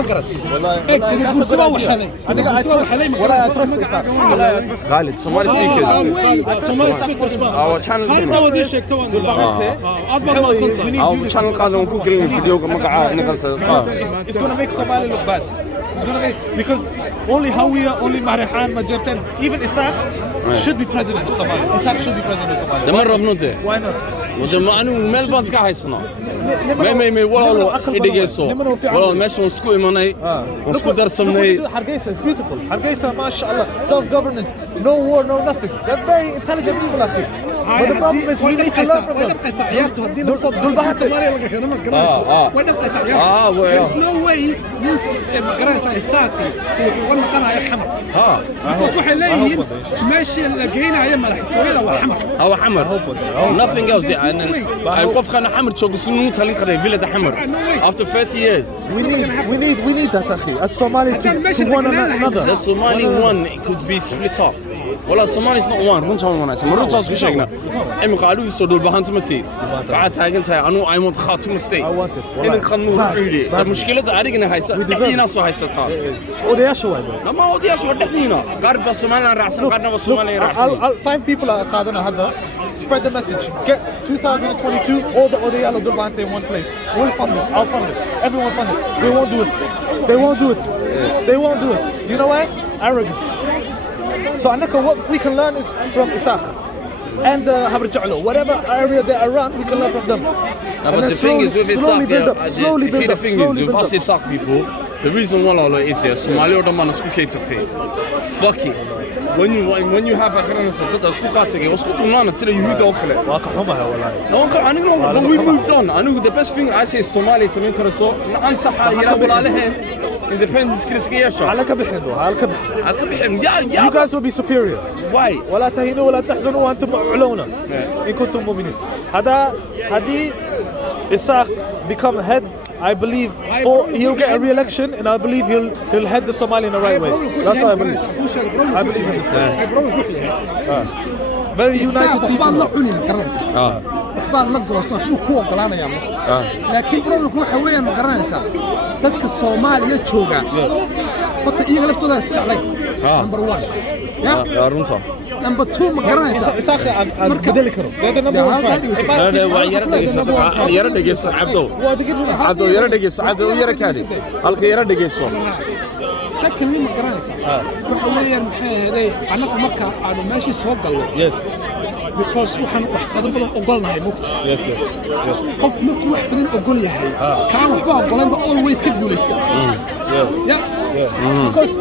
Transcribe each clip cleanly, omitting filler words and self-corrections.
ما قرأت والله والله ولا أترست إسحاق Khalid, Somali speakers. Somali speakers Our channel. خالد ودي شيء توان أكبر ما صنطة Our channel قادم كوكلين فيديو مقعد نقص. It's gonna make Somali look bad. It's gonna make because only Hawiya, only Marihan, Majerten, even Isaac should be president of Somalia. Isaac should be president of Somalia. ده مرة بنوته. Why not? وده ما أنا ملبانس كهيسنا. ما والله إديجيسو. والله ماشي ونسكو إيماني. ونسكو درسمني. Hargeisa is beautiful. Hargeisa, mashallah, self-governance, no war, no nothing. They're very intelligent people, I think. But the problem is we need to learn from them. دول بحث. There's no way this قرايسة إساقي ولا قناة يحمر. تصبح لين ماشي الجرينة أيام راح يتولد وحمر. هو حمر. Nothing else. يعني القف خنا حمر تشوق سنون تلين قريب فيلا حمر. After 30 years. We need that أخي. الصومالي to one another. The Somali one could be split up. والله Somali is not one. رون تاون وانا. مرة تاسكو شيءنا. إما قالوا يصدوا البحانت متي. بعد هاجن تاي أنا I want خاتم stay. إن خنور حيلي. المشكلة أريجنا هاي دحينا سو هاي ستان. ودياشوا هذا. لما ودياشوا دحينا. قارب الصومالي رأسنا قارنا بالصومالي رأسنا. I'll 5 people قادنا هذا. Spread the message. Get 2022 all the Odeyalo Durbante in one place. We'll fund it. I'll fund it. Everyone fund it. They won't do it. They won't do it. They won't do it. You know why? Arrogance. So Anaka, what we can learn is from Isaac and Habrjalo. Whatever area they are run, we can learn from them. But the thing is with Isaac, slowly see build the up. thing is with us Isaac people, the reason why Allah is here, Somali or the man is okay to take. Fuck it. When you have a kind of that is cool to get, what's good to man is still you do okay. No, I know, but we moved on. I know the best thing I say is Somali is something كرسو. أنصح يلعبوا عليهم independence كريسكياشة. على بحدو. Yeah. You guys will be superior. Why? ولا تهينوا ولا تحزنوا وأنتم علونا. إن كنتم مؤمنين. هذه Isaac become head. I believe he'll get a re-election, and I believe he'll head the Somali in the right way. That's what I believe. I believe in this. Very united people. waxbaan la goosan waxbuu ku ogolaanaya laakiin problem waxa weeyaan ma garanaysaa dadka Soomaaliya jooga horta iyaga laftooda is jeclay number 1 يا runta number 2 ma garanaysaa Isaac aan bedeli karo dada number 1 لا waa yara dhageyso Cabdo yara dhageyso Cabdo yara kaadi halka yara dhageyso secondly ma garanaysaa waxa weeyaan maxay ahaday anagu marka aanu meeshii soo galno yes because waxaan wax badan ogolnahay mugti yes qof markuu wax badan ogol yahay kaan waxba ogolanba always ka guulaysta yeah because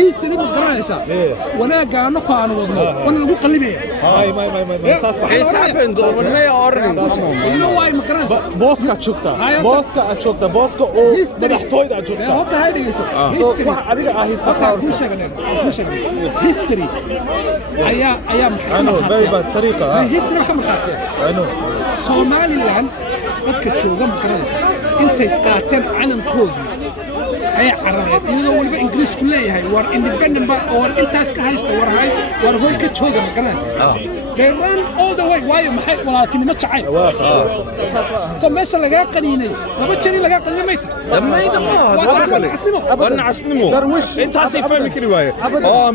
easily ma garanaysaa wanaaga anagu aan wadno wana lagu qalibaya saas It's happened when we are you know why ma garanaysaa booska joogta booska oo madaxtooyda joogta horta hay dhigeyso wax adiga ah ku sheeganay history ayaa maxkamad very bad طريقة history ka marxatay Somaliland dadka jooga ma garanaysaa intay qaateen calankoodii ay carabeen iyadoo waliba Ingiriis ku leeyahay war independent ba oo intaas ka haysta war hoy ka jooga ma garanaysaa they run all the way why maxay walaatinimo jacay so meesha laga qaniinay laba jari laga qaniinay أنا عسنمو أنت عسي فاهم كل واحد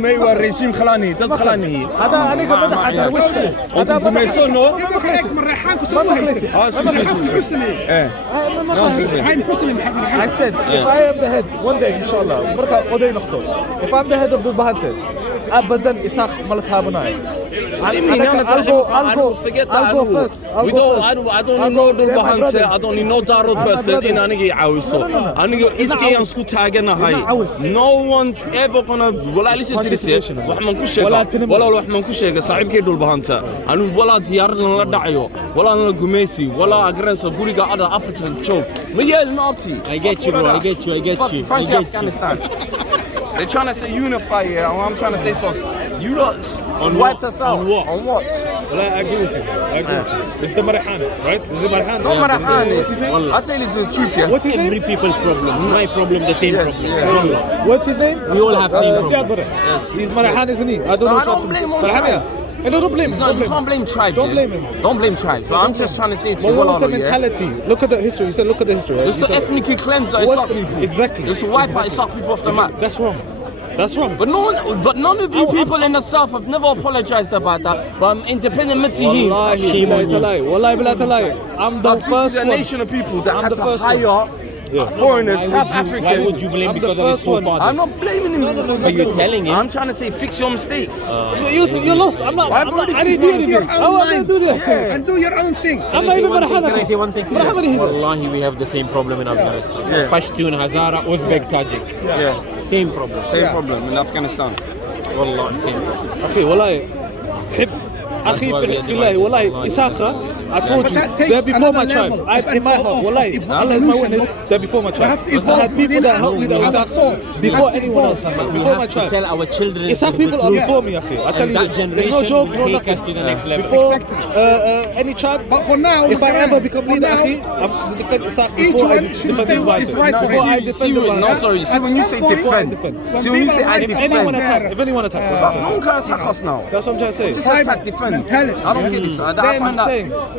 ما هو الرئيسين خلاني تدخلاني هذا أنا قبل هذا وش هذا ما يسونه من ريحان كسبه I said if I am the head one day inshallah بركة قدي نخطو if I'm the head of the Bahante أبدا إساق ملتها بناي I'll go first I don't know the Bahante I don't know Darul person in Anigi Awiso Anigi Iski and Skutagana High no one's ever gonna ولا listen to this وحمن كوشة ولا وحمن كوشة صاحب كيدول بهانتا أنا ولا ديارنا لا دعيو ولا أنا جميسي ولا أجرنس أقولي قاعد أفريقيا شوك ميال نابتي I get you bro I get you Frankly Afghanistan they're trying to say unify here and what I'm trying to say to us you lot wiped us out on what? Well, I agree with you. It's the Marihani, right? It's the Marihani. It's not Marihani. I'll tell you the truth here. What's his name? Every people's problem. My problem, the same problem. What's his name? We all have same problem. Yes. He's Marihani, isn't he? I don't know. I don't blame him. And don't blame him. No, you can't blame tribes. Don't yeah? blame him. Don't blame tribes. But I'm just trying to say to you, But what was the Walalo, yeah? mentality? Look at the history. You said, look at the history. Right? It's You to said- ethnically cleanse the What's Isaac the- people. Exactly. It's to wipe out Isaac people off the map. That's wrong. That's wrong. But none of you people in the south have never apologized about that. But I'm independent Matihin. Wallahi, billahi talai. Wallahi, billahi talai. I'm the But this first is a one. nation of people that I'm had the to first one. hire foreigners, half Why African. would you blame I'm because the of his first one. forefathers? I'm not blaming him. But you're telling him. I'm trying to say fix your mistakes. You're lost. I'm not. I've already I didn't do fixed anything. my How am I going to do this? And do your own thing. I'm not even Can I going say one thing? to Wallahi, we have the same problem in Afghanistan. Yeah. Pashtun, Hazara, Uzbek, Tajik. Yeah, Same problem. same problem in Afghanistan. Wallahi, same problem. Okay, wallahi. حب أخي why we في are الله والله divided. Isakha, I told But you, that takes they're before my another tribe. level In my of heart, wallahi, evolution, Allah is my witness, they're before my tribe. have to I evolve had people within that helped me that was our soul. before Has to anyone else, evolve. But we before my have to tribe. tell our children Isaac the people are truth. before me, akhi. I tell And you that this. There's no generation joke, will no take nothing. us to the next level. Before Exactly. any tribe, But for now, if look I around. ever become For leader, now, akhi, I'm to defend Isaac each before I one should defend stand the his right Bible. for Before I him. defend the no, Bible. sorry. See, At when you some say point- defend, When see, when you say I people If anyone defend, attack, if anyone attack, no one can attack us now. that's what I'm trying to It's say. just attack, defend. mentality, I don't yeah. get this. I Then find that.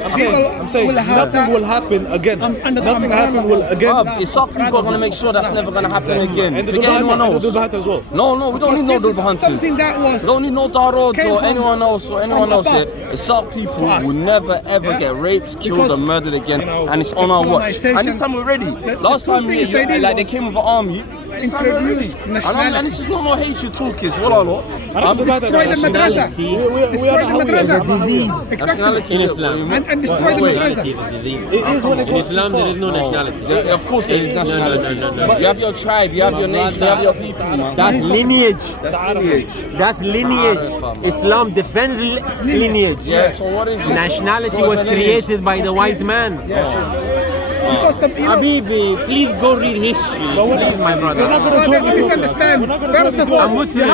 I'm saying will have nothing that will happen again. under the Nothing umbrella happen will of- again. Isaac people are going to make sure that's never going to happen again. And the Forget anyone else. Dulbahata as well. No, we don't need no Because this is Dulba something that was- hunters. We don't need no Darods came or from- anyone else or anyone from else here. above. Isaac people To us. will never ever Yeah. get raped, killed, Because, or murdered again, you know, and it's on our watch. colonization- And this time we're ready. the Last two time things they did like they was came with an army. This time we're ready. introduce And this is not no hatred talk, is what I know. Destroy the madrasa. Destroy the madrasa. Exactly. Nationality In Islam. And destroy the Nationality is madrasa. a disease. It is when it In goes too Islam, far. there is no nationality. Of course there is nationality. No. You have your tribe, you have your nation, you have your people, man. That's lineage. lineage. That's lineage. Islam defends lineage. Yeah, so what is it? Nationality was created by the white man. Because the, you know, Habibi, please go read history. Please, my You're not brother. gonna no, join there's me. a misunderstand. We're not gonna First join of me. all, I'm Muslim.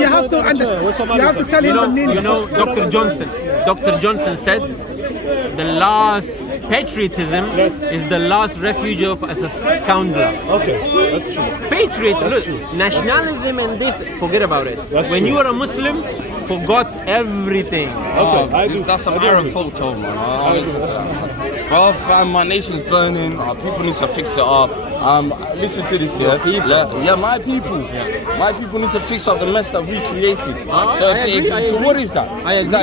you have to understand. You have to tell him the meaning. You know, Dr. Johnson. Dr. Johnson said the last patriotism is the last refuge of as a scoundrel. Okay, that's true. Patriot, look, nationalism and this, forget about it. That's When true. you are a Muslim, forgot everything. Okay, I do. That's some I do Arab agree. folktale, man. I don't listen to that. Well, fam, my nation's burning. People need to fix it up. Listen to this, yeah. Yeah, my people. My people need to fix up the mess that we created. So what is that?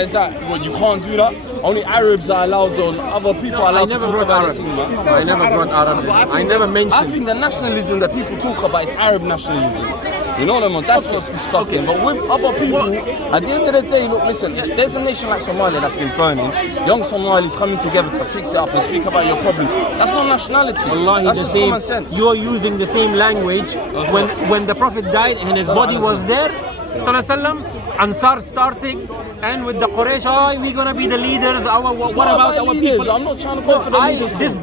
Is that what you can't do that? Only Arabs are allowed, or other people are I allowed to never talk brought about Arab. it, man. I never brought Arab. I never I mentioned. think the nationalism that people talk about is Arab nationalism. You know what I mean? That's what's disgusting. But with other people, at the end of the day, look, listen, if there's a nation like Somalia that's been burning, young Somalis coming together to fix it up and speak about your problems, that's not nationality. Wallahi, That's the just same. common sense. You are using the same language. When the Prophet died and his body was there, Sallallahu Alaihi Wasallam, Ansar starting, and with the Quraysh, we're gonna be the leaders. What about our leaders? people? I'm not trying to go for the leaders.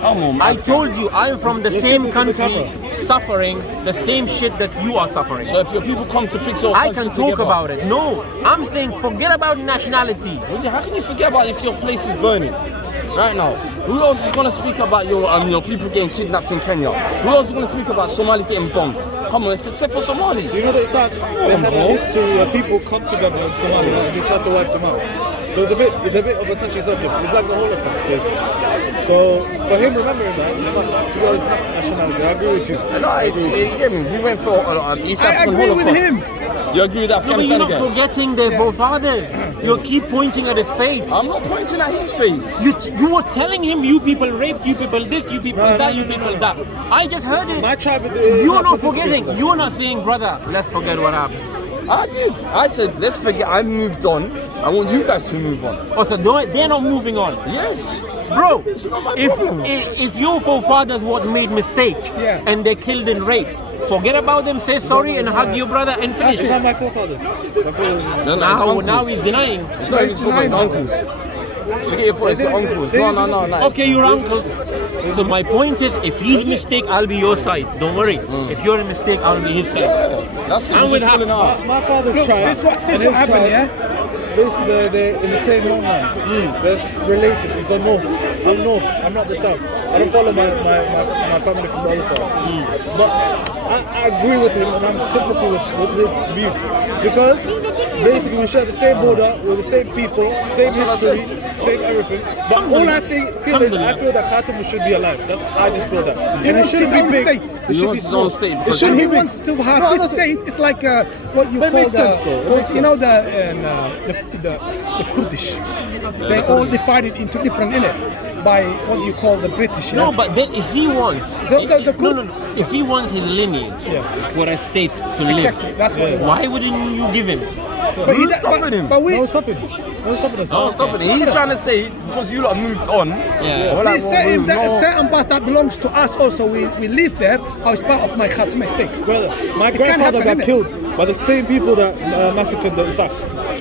Come on, man. I told you, I'm from the Let's same get this in the country, suffering the same shit that you are suffering. So if your people come to fix your I country can talk together- about it. No, I'm saying forget about nationality. How can you forget about if your place is burning right now? Who else is going to speak about your people getting kidnapped in Kenya? Who else is going to speak about Somalis getting bombed? Come on, except for Somalis. You know that it's like they had a history where people come together in Somalia and they try to wipe them out. So it's a bit of a touchy subject. It's like the Holocaust, basically. So for him remembering that, it's not, to be honest, it's not nationality. I agree with you. No, you get me? We went for an East I African agree with Holocaust. him. You agree with No, but Afghanistan you're not again? forgetting their forefathers. You keep pointing at his face. I'm not pointing at his face. You were telling him you people raped, you people this, you people No, that, no, you no, people no. that. I just heard it. My tribe is You're not participating. forgetting. You're not saying, brother, let's forget what happened. I did. I said, let's forget. I moved on. I want you guys to move on. Oh, so they're not moving on. Yes. Bro, It's not my if, problem. if your forefathers what made mistake Yeah. and they killed and raped, forget about them, say sorry and hug your brother and finish It's it. not my forefathers. No, Now he's denying. It's not his fault, it's uncles. Forget your fault, it's your uncles. No. Okay, your uncles. So my point is, if he's mistake, I'll be your side. Don't worry. If you're a mistake, I'll be his side. That's it. I'm We're with just pulling Haq. out. My father's Look, tribe. this what and his happened, tribe, yeah? Basically, they're in the same homeland. They're related. It's the north. I'm north. I'm not the south. I don't follow my family from the other side. But I agree with him and I'm sympathy with his view because basically we share the same border with the same people, same history, same everything. But all I feel is I feel that Khatam should be alive. I just feel that. He And it wants his shouldn't own be big. state. It should be wants his small. own state It because shouldn't He be big. wants to have No, this listen. state. It's like what you But it call makes sense, though. It makes you know sense. the Kurdish. They all divided into different by what you call the British. No, but then if he wants, So the no, if he wants his lineage for a state to live, Exactly, that's what. why wouldn't you give him? But Who's stopping him? But we, No stopping. No stopping us. No, stop it. He's trying to say because you lot moved on. Yeah. we're like, we say well, that no. certain part that belongs to us also. We live there as part of my Khatum estate. Brother, my It can't grandfather happen, got innit? killed by the same people that massacred the Isaac.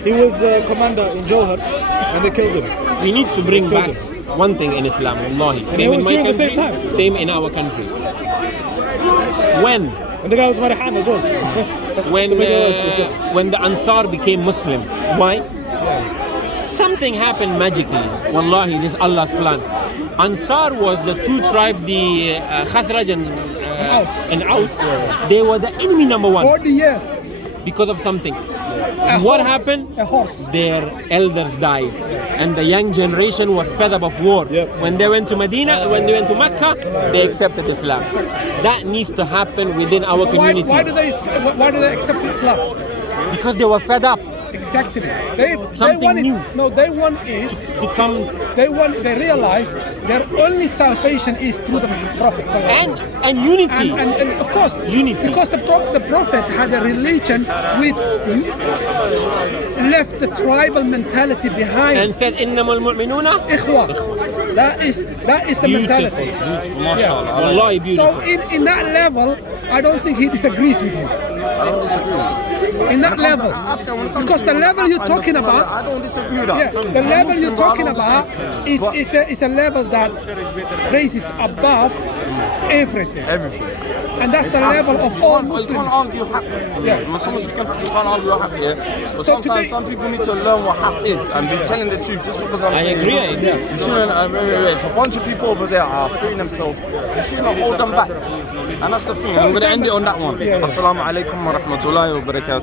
He was commander in Johor and they killed him. We need to bring back one thing in Islam, wallahi. it Same was in my during the country, same time. same in our country. And the guy was Marihan as well. When the Ansar became Muslim, why? Something happened magically. Wallahi, this is Allah's plan. Ansar was the two tribes, the Khazraj and Aus. They were the enemy number one 40 years. because of something. A What horse- happened? A horse. Their elders died, and the young generation was fed up of war. Yep. When they went to Medina, when they went to Mecca, they accepted Islam. That needs to happen within our community Why do they accept Islam? because they were fed up Exactly. Something they want new. No, they want it. to come They realize their only salvation is through the Prophet. and unity. And of course, Unity. Because the Prophet had a religion with left the tribal mentality behind. And said, إِنَّمَا الْمُؤْمِنُونَ Ikhwa. That is the mentality. Beautiful, mashallah. Wallahi, So beautiful. in that level, I don't think he disagrees with you. I don't disagree. In that level, because the level you're talking about, I don't disagree with that. yeah, the level you're talking about is a level that raises above everything. Everything. And that's the level of all You Muslims. can't argue haq. Yeah. You can't argue haq, yeah. But So sometimes today- some people need to learn what haq is and be telling the truth just because I'm I saying. agree, I agree. You shouldn't, if a bunch of people over there are freeing themselves, you shouldn't hold them back. And that's the thing. I'm going to end it on that one. Yeah, yeah. Assalamu alaikum wa rahmatullahi wa barakatuh.